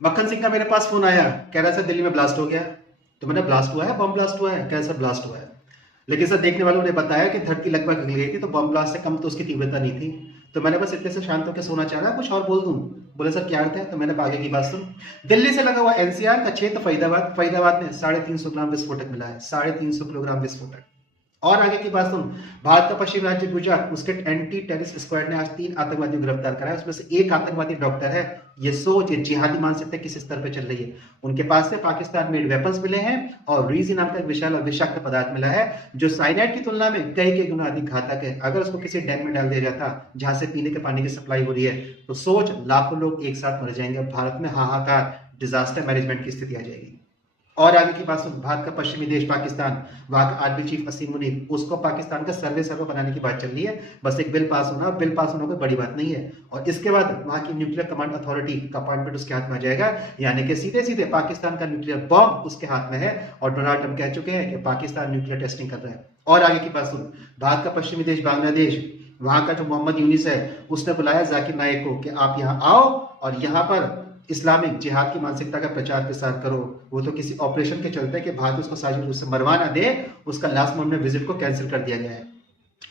मक्खन सिंह का मेरे पास फोन आया, कह रहा सर दिल्ली में ब्लास्ट हो गया। तो मैंने ब्लास्ट हुआ है, बम ब्लास्ट हुआ है? कह रहा सर ब्लास्ट हुआ है, लेकिन सर देखने वालों ने बताया कि धरती लगभग हिल गई थी, तो बम ब्लास्ट से कम तो उसकी तीव्रता नहीं थी। तो मैंने बस इतने से शांत होकर सोना चाह रहा, कुछ और बोल दूं? बोले सर क्या अर्थ है? तो मैंने आगे की बात सुन। दिल्ली से लगा हुआ एनसीआर का क्षेत्र फरीदाबाद, फरीदाबाद में 350 ग्राम विस्फोटक मिला है, 350 किलोग्राम विस्फोटक। और आगे की बात सुन, भारत का पश्चिमी राज्य गुजरात, उसके एंटी टेररिस्ट स्क्वाड ने आज 3 आतंकवादियों को गिरफ्तार करा है। उसमें से एक आतंकवादी डॉक्टर है। ये सोच, ये जिहादी मानसिकता किस स्तर पे चल रही है। उनके पास से पाकिस्तान मेड वेपन्स मिले हैं और रीजी नाम का एक विशाल और विषाक्त पदार्थ मिला है, जो साइनाइड की तुलना में कई कई गुना अधिक घातक है। अगर उसको किसी डैम में डाल दिया जाता जहां से पीने के पानी की सप्लाई हो रही है, तो सोच लाखों लोग एक साथ मर जाएंगे। भारत में हाहाकार, डिजास्टर मैनेजमेंट की स्थिति आ जाएगी। और आगे की बात सुन, भारत का पश्चिमी देश पाकिस्तान, वहां का आर्मी चीफ असीम मुनीर, उसको पाकिस्तान का सर्वे बनाने की बात चल रही है। बस एक बिल पास होना, बिल पास होना कोई बड़ी बात नहीं है। और इसके बाद वहां की न्यूक्लियर कमांड अथॉरिटी का अपॉइंटमेंट उसके हाथ में आ जाएगा, यानी कि सीधे सीधे पाकिस्तान का न्यूक्लियर बॉम्ब उसके हाथ में है। और डोनाल्ड ट्रंप कह चुके हैं कि पाकिस्तान न्यूक्लियर टेस्टिंग कर रहा है। और आगे की बात सुन, भारत का पश्चिमी देश बांग्लादेश, वहां का जो मोहम्मद यूनिस है, उसने बुलाया जाकिर नायक को कि आप यहाँ आओ और यहाँ पर इस्लामिक जिहाद की मानसिकता का प्रचार प्रसार करो। वो तो किसी ऑपरेशन के चलते कि भारत उसको साजिश रूप से मरवा ना दे, उसका लास्ट मोमेंट में विजिट को कैंसिल कर दिया गया है।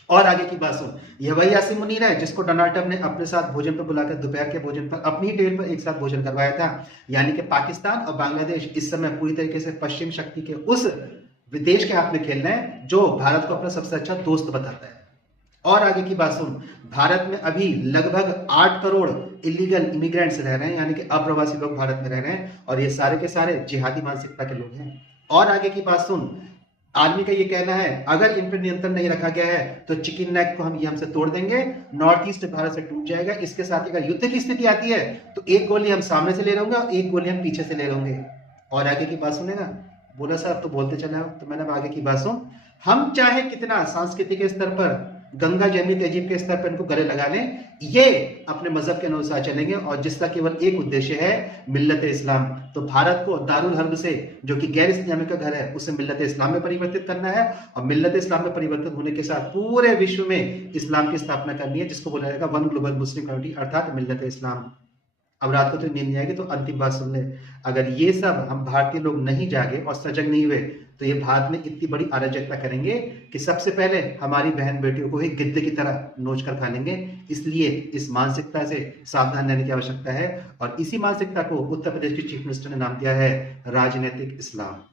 और आगे की बात सुन, यह वही यासीन मुनीर है जिसको डोनाल्ड ट्रंप ने अपने साथ भोजन पर बुलाकर दोपहर के भोजन पर अपनी टेबल पर एक साथ भोजन करवाया था। यानी कि पाकिस्तान और बांग्लादेश इस समय पूरी तरीके से पश्चिम शक्ति के उस विदेश के हाथ में खेल रहे हैं जो भारत को अपना सबसे अच्छा दोस्त बताता है। और आगे की बात सुन, भारत में अभी लगभग 8 करोड़ इलीगल इमिग्रेंट्स रह रहे हैं, यानी कि अप्रवासी लोग भारत में रह रहे हैं, और ये सारे के सारे जिहादी मानसिकता के लोग हैं। और आगे की बात सुन, आर्मी का ये कहना है अगर इन पर नियंत्रण नहीं रखा गया है तो चिकन नेक को हम ये हमसे तोड़ देंगे, नॉर्थ ईस्ट भारत से टूट जाएगा। इसके साथ ही अगर युद्ध की स्थिति आती है तो एक गोली हम सामने से ले लेंगे और एक गोली हम पीछे से ले लेंगे। और आगे की बात सुनेगा? बोला साहब तो बोलते चला, तो मैंने अब आगे की बात सुन। हम चाहे कितना सांस्कृतिक स्तर पर, गंगा जमुनी तहजीब के स्तर पर इनको गले लगा लें, ये अपने मजहब के अनुसार चलेंगे और जिसका केवल एक उद्देश्य है, मिल्लत इस्लाम। तो भारत को दारुल हर्ब से, जो कि गैर इस्लामी का घर है, उसे मिल्लत इस्लाम में परिवर्तित करना है। और मिल्लत इस्लाम में परिवर्तित होने के साथ पूरे विश्व में इस्लाम की स्थापना करनी है, जिसको बोला जाएगा वन ग्लोबल मुस्लिम कम्युनिटी, अर्थात मिल्लत इस्लाम। अब रात को तो नींद नहीं आएगी, तो अंतिम बात सुन ले। अगर ये सब हम भारतीय लोग नहीं जागे और सजग नहीं हुए, तो ये भारत में इतनी बड़ी अराजकता करेंगे कि सबसे पहले हमारी बहन बेटियों को ही गिद्ध की तरह नोच कर खा लेंगे। इसलिए इस मानसिकता से सावधान रहने की आवश्यकता है। और इसी मानसिकता को उत्तर प्रदेश के चीफ मिनिस्टर ने नाम दिया है राजनीतिक इस्लाम।